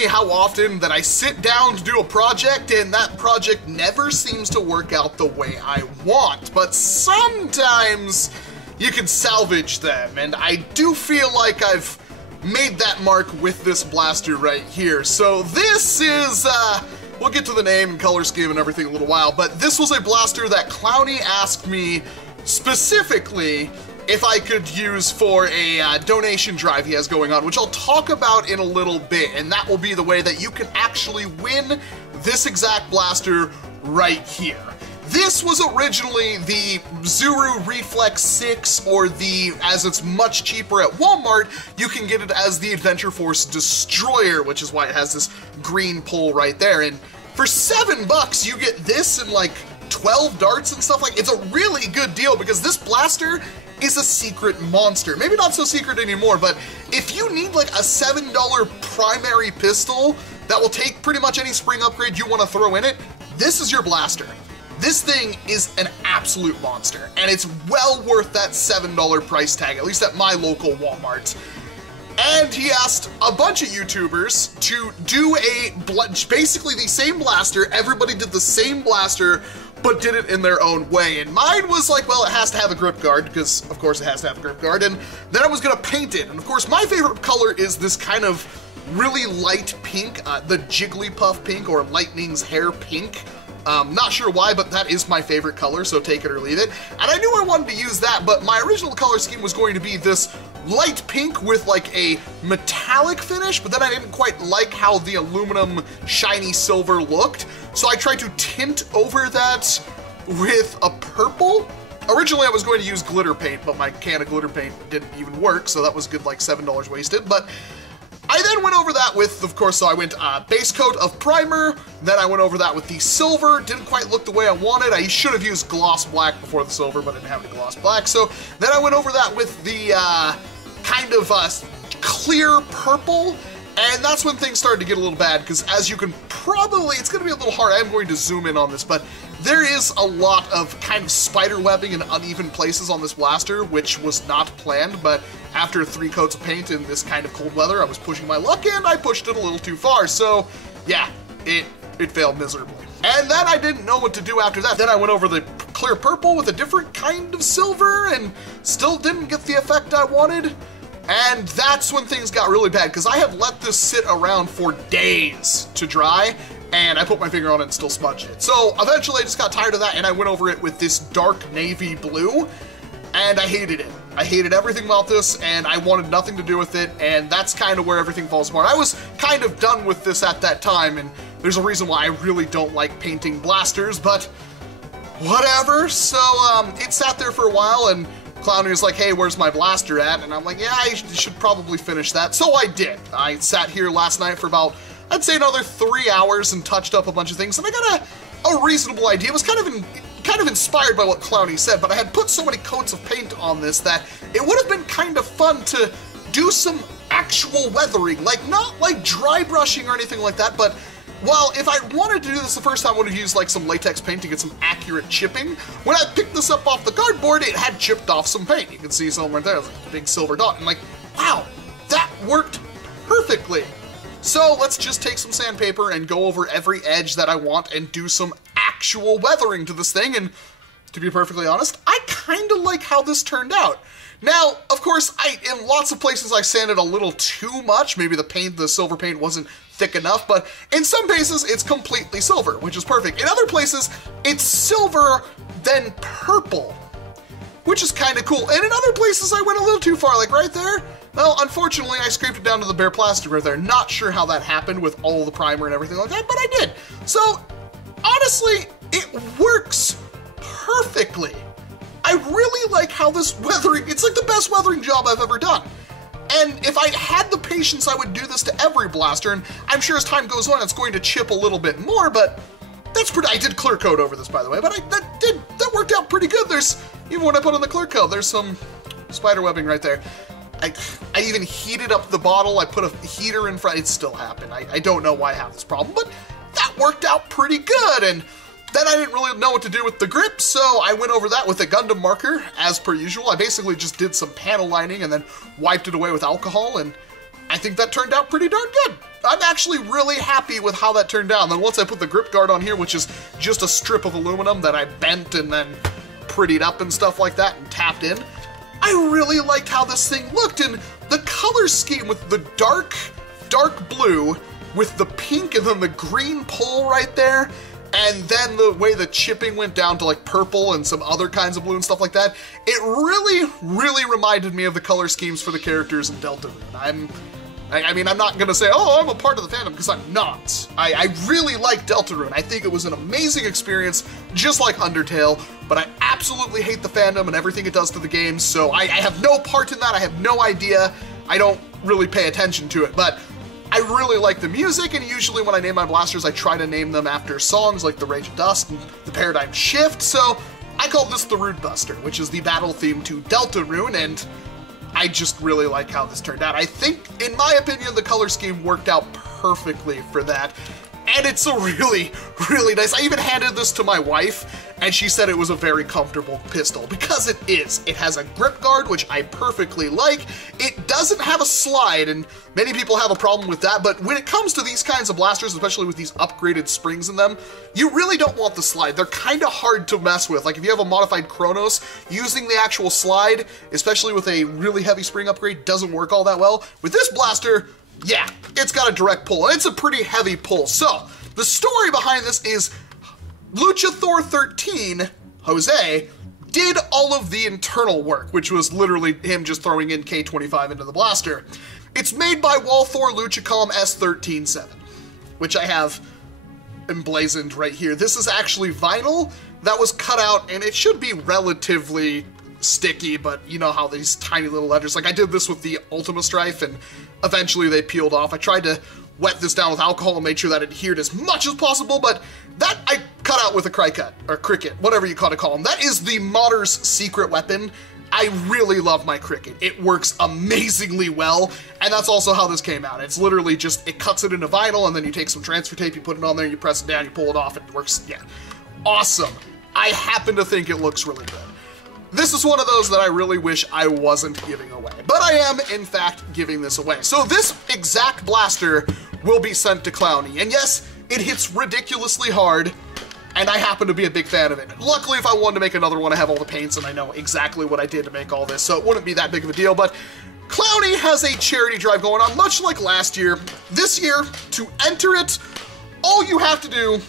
me how often that I sit down to do a project and that project never seems to work out the way I want, but sometimes you can salvage them, and I do feel like I've made that mark with this blaster right here. So this is, we'll get to the name and color scheme and everything in a little while, but this was a blaster that Clowny asked me specifically if I could use for a donation drive he has going on, which I'll talk about in a little bit, and that will be the way that you can actually win this exact blaster right here. This was originally the Zuru Reflex 6, or the, as it's much cheaper at Walmart, you can get it as the Adventure Force Destroyer, which is why it has this green pole right there. And for $7, you get this and like 12 darts and stuff. Like, it's a really good deal because this blaster is a secret monster. Maybe not so secret anymore, but if you need like a $7 primary pistol that will take pretty much any spring upgrade you want to throw in it, this is your blaster. This thing is an absolute monster, and it's well worth that $7 price tag, at least at my local Walmart. And he asked a bunch of YouTubers to do basically the same blaster. Everybody did the same blaster, but did it in their own way. And mine was like, well, it has to have a grip guard, because of course it has to have a grip guard, and then I was gonna paint it. And of course my favorite color is this kind of really light pink, the Jigglypuff pink, or Lightning's hair pink. Not sure why, but that is my favorite color, so take it or leave it. And I knew I wanted to use that, but my original color scheme was going to be this light pink with like a metallic finish, but then I didn't quite like how the aluminum shiny silver looked, so I tried to tint over that with a purple. Originally I was going to use glitter paint, but my can of glitter paint didn't even work, so that was good, like $7 wasted. But I then went over that with, of course, so I went base coat of primer, then I went over that with the silver. Didn't quite look the way I wanted. I should have used gloss black before the silver, but I didn't have any gloss black. So then I went over that with the kind of clear purple, and that's when things started to get a little bad, because as you can probably, it's going to be a little hard, I'm going to zoom in on this, but there is a lot of kind of spider webbing in uneven places on this blaster, which was not planned, but after 3 coats of paint in this kind of cold weather, I was pushing my luck, and I pushed it a little too far, so yeah, it failed miserably. And then I didn't know what to do after that. Then I went over the clear purple with a different kind of silver, and still didn't get the effect I wanted. And that's when things got really bad, because I have let this sit around for days to dry, and I put my finger on it and still smudged it. So eventually I just got tired of that, and I went over it with this dark navy blue, and I hated it. I hated everything about this, and I wanted nothing to do with it, and that's kind of where everything falls apart. I was kind of done with this at that time, and there's a reason why I really don't like painting blasters, but whatever. So it sat there for a while, and Clowny was like, hey, where's my blaster at? And I'm like, yeah, I should probably finish that. So I did. I sat here last night for about, I'd say another 3 hours and touched up a bunch of things, and I got a reasonable idea. It was kind of inspired by what Clowny said, but I had put so many coats of paint on this that it would have been kind of fun to do some actual weathering, like not like dry brushing or anything like that, but while if I wanted to do this the first time, I would have used like some latex paint to get some accurate chipping. When I picked this up off the cardboard, it had chipped off some paint. You can see some right there, it was like a big silver dot, and like, wow, that worked perfectly. So let's just take some sandpaper and go over every edge that I want and do some actual weathering to this thing, and to be perfectly honest, I kind of like how this turned out. Now, of course, in lots of places I sanded a little too much. Maybe the silver paint wasn't thick enough, but in some places it's completely silver, which is perfect. In other places, it's silver then purple, which is kind of cool. And in other places I went a little too far, like right there. Well, unfortunately, I scraped it down to the bare plastic right there. Not sure how that happened with all the primer and everything like that, but I did. So, honestly, it works perfectly. I really like how this weathering, it's like the best weathering job I've ever done. And if I had the patience, I would do this to every blaster, and I'm sure as time goes on, it's going to chip a little bit more, but that's pretty, I did clear coat over this, by the way, but that worked out pretty good. Even when I put on the clear coat, there's some spider webbing right there. I even heated up the bottle. I put a heater in front. It still happened. I don't know why I have this problem, but that worked out pretty good. And then I didn't really know what to do with the grip, so I went over that with a Gundam marker, as per usual. I basically just did some panel lining and then wiped it away with alcohol, and I think that turned out pretty darn good. I'm actually really happy with how that turned out. And then once I put the grip guard on here, which is just a strip of aluminum that I bent and then prettied up and stuff like that and tapped in, I really liked how this thing looked. And the color scheme with the dark blue with the pink and then the green pole right there, and then the way the chipping went down to like purple and some other kinds of blue and stuff like that, it really reminded me of the color schemes for the characters in Deltarune. I mean, I'm not gonna say, oh, I'm a part of the fandom, because I'm not. I really like Deltarune. I think it was an amazing experience, just like Undertale, but I absolutely hate the fandom and everything it does to the game, so I have no part in that. I have no idea. I don't really pay attention to it, but I really like the music, and usually when I name my blasters, I try to name them after songs like The Rage of Dust and The Paradigm Shift, so I call this the Rude Buster, which is the battle theme to Deltarune, and I just really like how this turned out. I think, in my opinion, the color scheme worked out perfectly for that, and it's a really nice. I even handed this to my wife, and she said it was a very comfortable pistol, because it is. It has a grip guard, which I perfectly like. It doesn't have a slide, and many people have a problem with that, but when it comes to these kinds of blasters, especially with these upgraded springs in them, you really don't want the slide. They're kind of hard to mess with. Like, if you have a modified Chronos, using the actual slide, especially with a really heavy spring upgrade, doesn't work all that well. With this blaster, yeah, it's got a direct pull, and it's a pretty heavy pull. So, the story behind this is Luchathor 13, Jose, did all of the internal work, which was literally him just throwing in K25 into the blaster. It's made by Walcom S7, which I have emblazoned right here. This is actually vinyl that was cut out, and it should be relatively sticky, but you know how these tiny little letters, like I did this with the Ultima Strife, and eventually they peeled off. I tried to wet this down with alcohol and made sure that it adhered as much as possible, but that I cut out with a Cricut, or Cricket, whatever you call them. That is the modder's secret weapon. I really love my Cricket. It works amazingly well, and that's also how this came out. It's literally just, it cuts it into vinyl, and then you take some transfer tape, you put it on there, you press it down, you pull it off, and it works, yeah. Awesome. I happen to think it looks really good. This is one of those that I really wish I wasn't giving away, but I am, in fact, giving this away. So this exact blaster will be sent to Clowny, and yes, it hits ridiculously hard, and I happen to be a big fan of it. Luckily, if I wanted to make another one, I have all the paints, and I know exactly what I did to make all this, so it wouldn't be that big of a deal, but Clowny has a charity drive going on, much like last year. This year, to enter it, all you have to do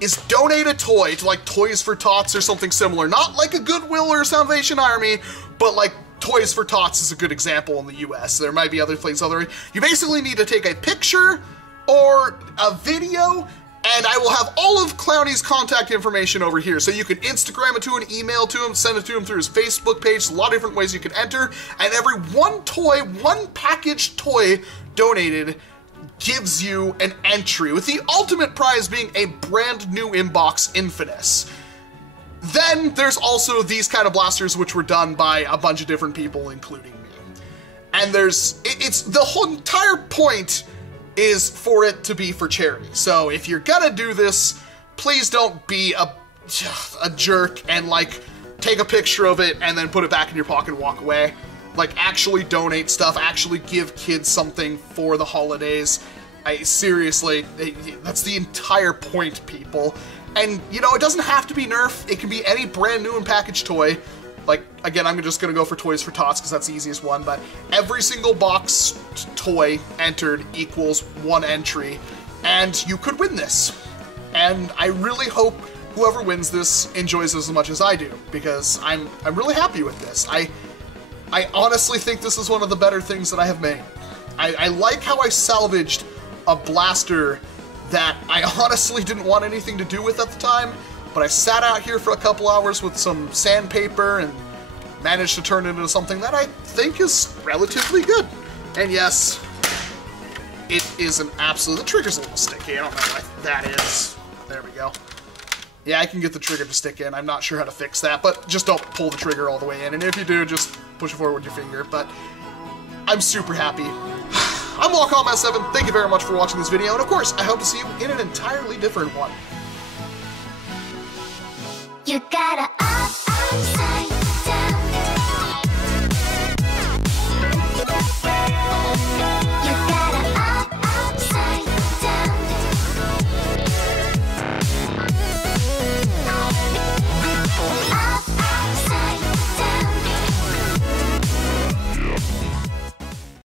is donate a toy to like Toys for Tots or something similar. Not like a Goodwill or Salvation Army, but like Toys for Tots is a good example in the US. There might be other places other. You basically need to take a picture or a video, and I will have all of Clowny's contact information over here. So you can Instagram it to him, email to him, send it to him through his Facebook page. A lot of different ways you can enter. And every one packaged toy donated gives you an entry, with the ultimate prize being a brand new inbox Infinus. Then there's also these kind of blasters, which were done by a bunch of different people, including me. And it's the whole entire point is for it to be for charity. So if you're gonna do this, please don't be a jerk and like take a picture of it and then put it back in your pocket and walk away. Like, actually donate stuff, actually give kids something for the holidays. Seriously, that's the entire point, people. And, you know, it doesn't have to be Nerf. It can be any brand new and packaged toy. Like, again, I'm just gonna go for Toys for Tots because that's the easiest one, but every single box toy entered equals one entry, and you could win this. And I really hope whoever wins this enjoys this as much as I do, because I'm really happy with this. I honestly think this is one of the better things that I have made. I like how I salvaged a blaster that I honestly didn't want anything to do with at the time, but I sat out here for a couple hours with some sandpaper and managed to turn it into something that I think is relatively good. And yes, it is an absolute... The trigger's a little sticky. I don't know what that is. There we go. Yeah, I can get the trigger to stick in. I'm not sure how to fix that, but just don't pull the trigger all the way in. And if you do, just push it forward with your finger. But I'm super happy. I'm Walcom S7. Thank you very much for watching this video. And of course, I hope to see you in an entirely different one. You got